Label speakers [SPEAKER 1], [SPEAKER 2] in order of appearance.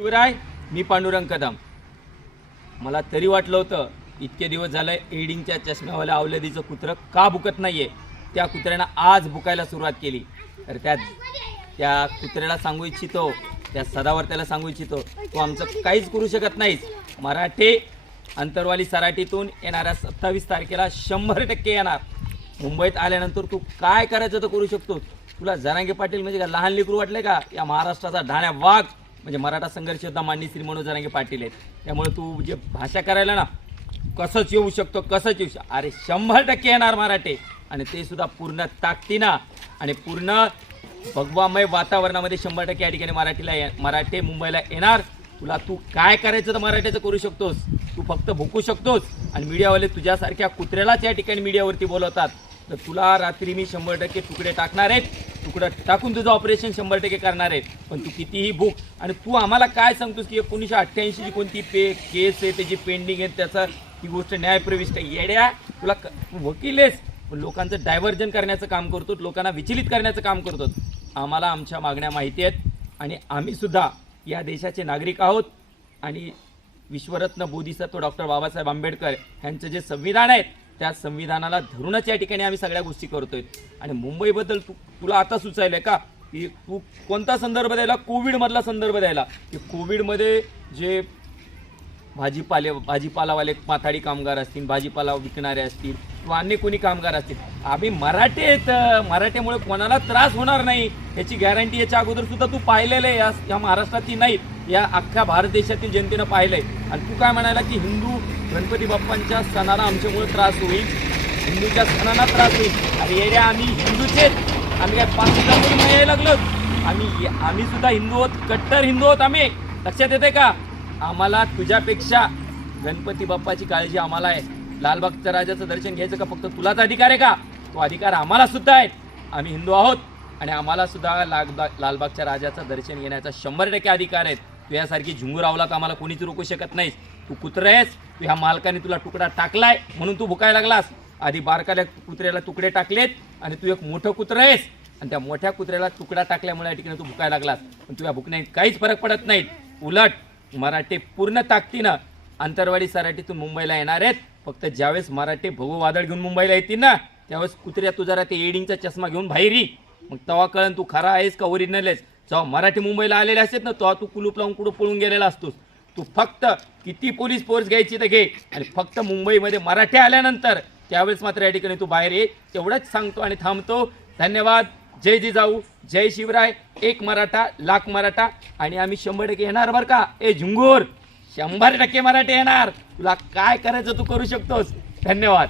[SPEAKER 1] शिवराय मी पांडुरंग कदम. मला तरी वाटलं होतं इतके दिवस झालं एडिंगच्या चष्म्यावाल्या अवलदीचं कुत्रं का बुकत आहे त्या कुत्र्यानं आज बुकायला सुरुवात केली. तर त्या त्या कुत्र्याला सांगू इच्छितो त्या सदावर त्याला सांगू इच्छितो तू आमचं काहीच करू शकत नाहीस. मराठे अंतरवाली सराटीतून येणाऱ्या सत्तावीस तारखेला शंभर टक्के येणार. मुंबईत आल्यानंतर तू काय करायचं तर करू शकतो तुला जरांगे पाटील म्हणजे का लहान लेकरू वाटले का? या महाराष्ट्राचा ढाण्या वाघ म्हणजे मराठा संघर्ष योद्धा मांडणी श्री मनोज जरांगे पाटील आहेत. त्यामुळे तू जे भाषा करायला ना कसंच येऊ शकतो कसंच येऊ शकतो. अरे शंभर टक्के येणार मराठे. आणि ते सुद्धा पूर्ण ताकदीनं आणि पूर्ण भगवामय वातावरणामध्ये शंभर टक्के या ठिकाणी मराठीला ये- मराठे मुंबईला येणार. तुला तू काय करायचं तर मराठीचं करू शकतोस. तू फक्त भुकू शकतोस. आणि मीडियावाले तुझ्यासारख्या कुत्र्यालाच या ठिकाणी मीडियावरती बोलवतात. तर तुला रात्री मी शंभर टक्के तुकडे टाकणार आहेत. तुकडं टाकून तुझं ऑपरेशन शंभर टक्के करणार आहे. पण तू कितीही भूक आणि तू आम्हाला काय सांगतोस की एकोणीसशे अठ्ठ्याऐंशीची कोणती पे केस आहे त्याची पेंडिंग आहे त्याचा ती गोष्ट न्यायप्रविष्ट आहे. येड्या तुला क- तू वकील आहेस पण लोकांचं डायव्हर्जन करण्याचं काम करतो लोकांना विचलित करण्याचं काम करतो आम्हाला आमच्या मागण्या माहिती आहेत आणि आम्ही सुद्धा या देशाचे नागरिक आहोत आणि विश्वरत्न बोधिसत्व डॉक्टर बाबासाहेब आंबेडकर यांचं जे संविधान आहे त्या संविधानाला धरूनच या ठिकाणी आम्ही सगळ्या गोष्टी करतोय. आणि मुंबईबद्दल तू तुला आता सुचायलंय का? की तू कोणता संदर्भ द्यायला? कोविडमधला संदर्भ द्यायला. की कोविडमध्ये जे भाजीपाले भाजीपालावाले माथाडी कामगार असतील भाजीपाला विकणारे असतील किंवा अन्य कोणी कामगार असतील आम्ही मराठी आहेत. मराठीमुळे कोणाला त्रास होणार नाही. याची गॅरंटी याच्या अगोदर सुद्धा तू पाहिलेलं आहे. या या महाराष्ट्रातील नाहीत. या अख्ख्या भारत देशातील जनतेनं पाहिलंय. आणि तू काय म्हणाला की हिंदू गणपती बाप्पांच्या सणाला आमच्यामुळे त्रास होईल? हिंदूच्या सणांना त्रास होईल. अरे येड्या आम्ही हिंदूचे आम्ही काय पाकिस्तानकडून नाही यायला लागलो. आम्ही आम्ही सुद्धा हिंदू आहोत. कट्टर हिंदू आहोत आम्ही. लक्षात येते का? आम्हाला तुझ्यापेक्षा गणपती बाप्पाची काळजी आम्हाला आहे. लालबागच्या राजाचं दर्शन घ्यायचं का? फक्त तुलाच अधिकार आहे का? तो अधिकार आम्हाला सुद्धा आहे. आम्ही हिंदू आहोत आणि आम्हाला सुद्धा लालबाग लालबागच्या राजाचं दर्शन घेण्याचा शंभर टक्के अधिकार आहेत तू यासारखी झुंगूरावला का? आम्हाला कोणीच रोखू शकत नाहीस तू कुत्र आहेस तू ह्या मालकाने तुला तुकडा टाकलाय म्हणून तू भुकायला लागलास. आधी बारकाल्या कुत्र्याला तुकडे टाकलेत आणि तू एक मोठं कुत्र आहेस. आणि त्या मोठ्या कुत्र्याला तुकडा टाकल्यामुळे या ठिकाणी तू भुकायला लागलास. पण तुझ्या भुकण्यात काहीच फरक पडत नाही उलट मराठे पूर्ण ताकदीनं आंतरवाडी सराठीतून मुंबईला येणार आहेत. फक्त ज्यावेळेस मराठे भगू वादळ घेऊन मुंबईला येतील ना त्यावेळेस कुत्र्या तू जरा ते एडिंगचा चष्मा घेऊन बाहेर ये. मग तेव्हा कळन तू खरा आहेस का ओरिजिनल आहेस? जेव्हा मराठी मुंबईला आलेले असतात ना तेव्हा तू कुलूप लावून कुठं पळून गेलेला असतोस? तू फक्त किती पोलीस फोर्स घ्यायची तर घे आणि फक्त मुंबईमध्ये मराठी आल्यानंतर त्यावेळेस मात्र या ठिकाणी तू बाहेर ये. तेवढंच सांगतो आणि थांबतो. धन्यवाद. जय जिजाऊ. जय शिवराय एक मराठा लाख मराठा आणि आम्ही शंभर टक्के येणार बरं का? ए झुंगूर शंभर टक्के मराठी येणार. तुला काय करायचं तू करू शकतोस? धन्यवाद.